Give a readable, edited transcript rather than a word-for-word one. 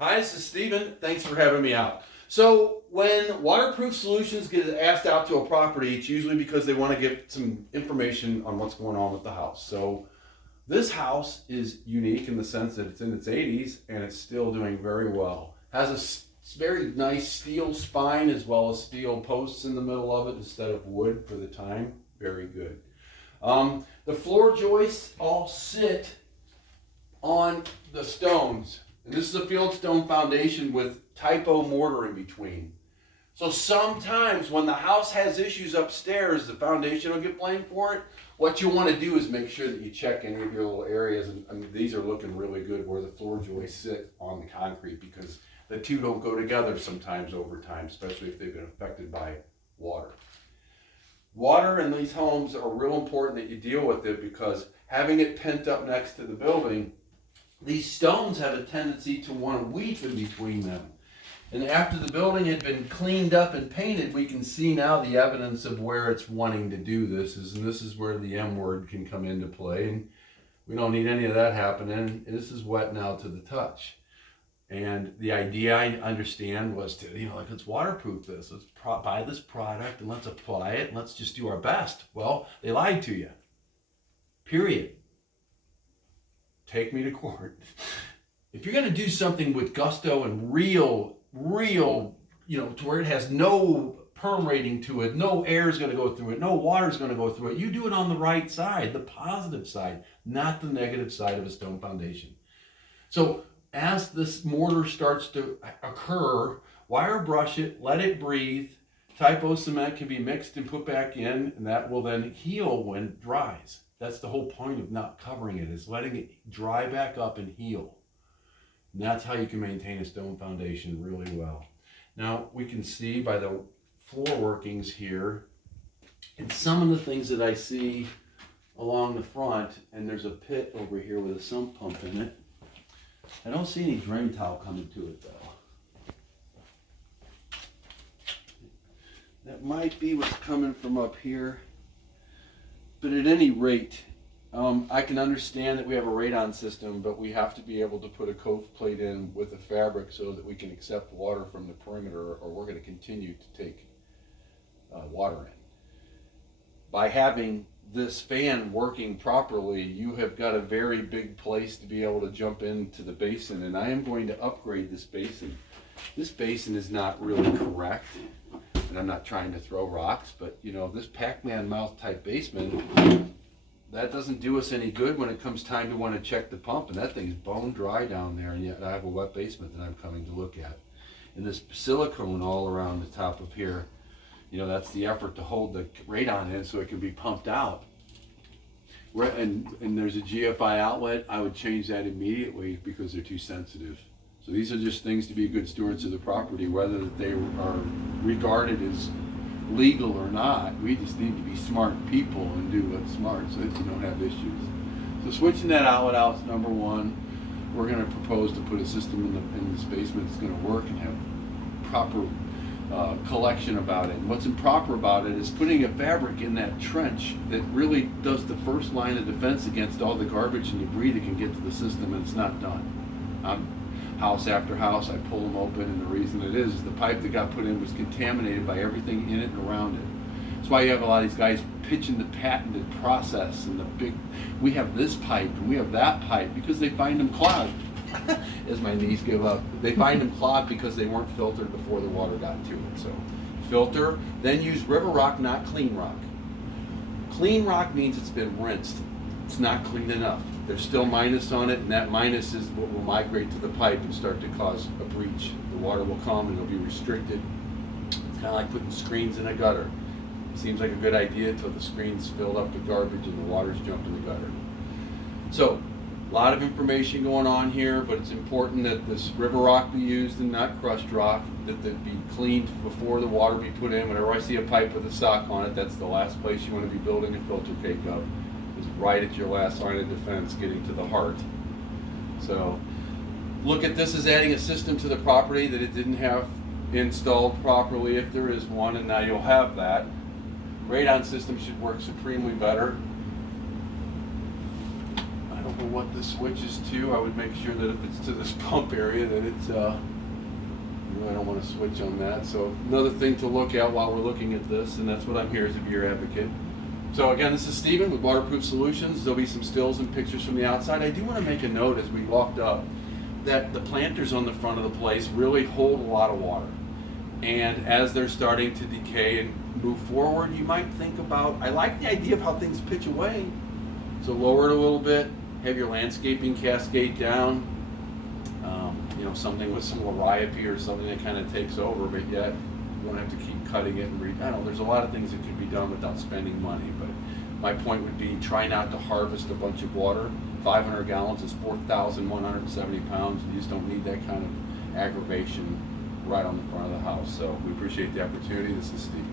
Hi, this is Steven. Thanks for having me out. So, when waterproof solutions get asked out to a property, it's usually because they want to get some information on what's going on with the house. So, this house is unique in the sense that it's in its 80s and it's still doing very well. Has a very nice steel spine as well as steel posts in the middle of it instead of wood for the time. Very good. The floor joists all sit on the stones. And this is a fieldstone foundation with typo mortar in between. So sometimes when the house has issues upstairs, the foundation will get blamed for it. What you want to do is make sure that you check any of your little areas. And I mean, these are looking really good where the floor joists sit on the concrete, because the two don't go together sometimes over time, especially if they've been affected by water. Water in these homes are real important that you deal with it, because having it pent up next to the building, these stones have a tendency to want to weep in between them. And after the building had been cleaned up and painted, we can see now the evidence of where it's wanting to do this. And this is where the M word can come into play. And we don't need any of that happening. This is wet now to the touch. And the idea, I understand, was to, like, let's waterproof this. Let's buy this product and let's apply it and let's just do our best. Well, they lied to you. Period. Take me to court. If you're going to do something with gusto and real, to where it has no perm rating to it, no air is going to go through it, no water is going to go through it, you do it on the right side, the positive side, not the negative side of a stone foundation. So as this mortar starts to occur, wire brush it, let it breathe. Typo cement can be mixed and put back in, and that will then heal when it dries. That's the whole point of not covering it, is letting it dry back up and heal. And that's how you can maintain a stone foundation really well. Now, we can see by the floor workings here, and some of the things that I see along the front, and there's a pit over here with a sump pump in it. I don't see any drain tile coming to it, though. That might be what's coming from up here. But at any rate, I can understand that we have a radon system, but we have to be able to put a cove plate in with a fabric so that we can accept water from the perimeter, or we're going to continue to take water in. By having this fan working properly, you have got a very big place to be able to jump into the basin, and I am going to upgrade this basin. This basin is not really correct. And I'm not trying to throw rocks, but this Pac-Man mouth type basement, that doesn't do us any good when it comes time to want to check the pump, and that thing's bone dry down there, and yet I have a wet basement that I'm coming to look at. And this silicone all around the top of here, that's the effort to hold the radon in so it can be pumped out. And there's a GFI outlet. I would change that immediately because they're too sensitive. So these are just things to be good stewards of the property, whether that they are regarded as legal or not. We just need to be smart people and do what's smart so that you don't have issues. So switching that outlet out is number one. We're going to propose to put a system in this basement that's going to work and have proper collection about it. And what's improper about it is putting a fabric in that trench that really does the first line of defense against all the garbage and debris that can get to the system, and it's not done. House after house, I pull them open, and the reason it is the pipe that got put in was contaminated by everything in it and around it. That's why you have a lot of these guys pitching the patented process and we have this pipe and we have that pipe, because they find them clogged. As my knees give up, they find them clogged because they weren't filtered before the water got to it. So filter, then use river rock, not clean rock. Clean rock means it's been rinsed. It's not clean enough. There's still minus on it, and that minus is what will migrate to the pipe and start to cause a breach. The water will come and it'll be restricted. It's kind of like putting screens in a gutter. It seems like a good idea until the screen's filled up with garbage and the water's jumped in the gutter. So, a lot of information going on here, but it's important that this river rock be used and not crushed rock, that they be cleaned before the water be put in. Whenever I see a pipe with a sock on it, that's the last place you want to be building a filter cake up. Right at your last line of defense, getting to the heart. So look at this as adding a system to the property that it didn't have installed properly, if there is one, and now you'll have that. Radon system should work supremely better. I don't know what the switch is to. I would make sure that if it's to this pump area that it's, I don't want to switch on that. So another thing to look at while we're looking at this, and that's what I'm here as to be your advocate. So again, this is Steven with Waterproof Solutions. There'll be some stills and pictures from the outside. I do want to make a note as we walked up that the planters on the front of the place really hold a lot of water. And as they're starting to decay and move forward, you might think about, I like the idea of how things pitch away. So lower it a little bit, have your landscaping cascade down, something with some liriope or something that kind of takes over, but yet you won't have to keep cutting it and I don't know, there's a lot of things that could be done without spending money, but my point would be try not to harvest a bunch of water. 500 gallons is 4,170 pounds. You just don't need that kind of aggravation right on the front of the house. So we appreciate the opportunity. This is Steve.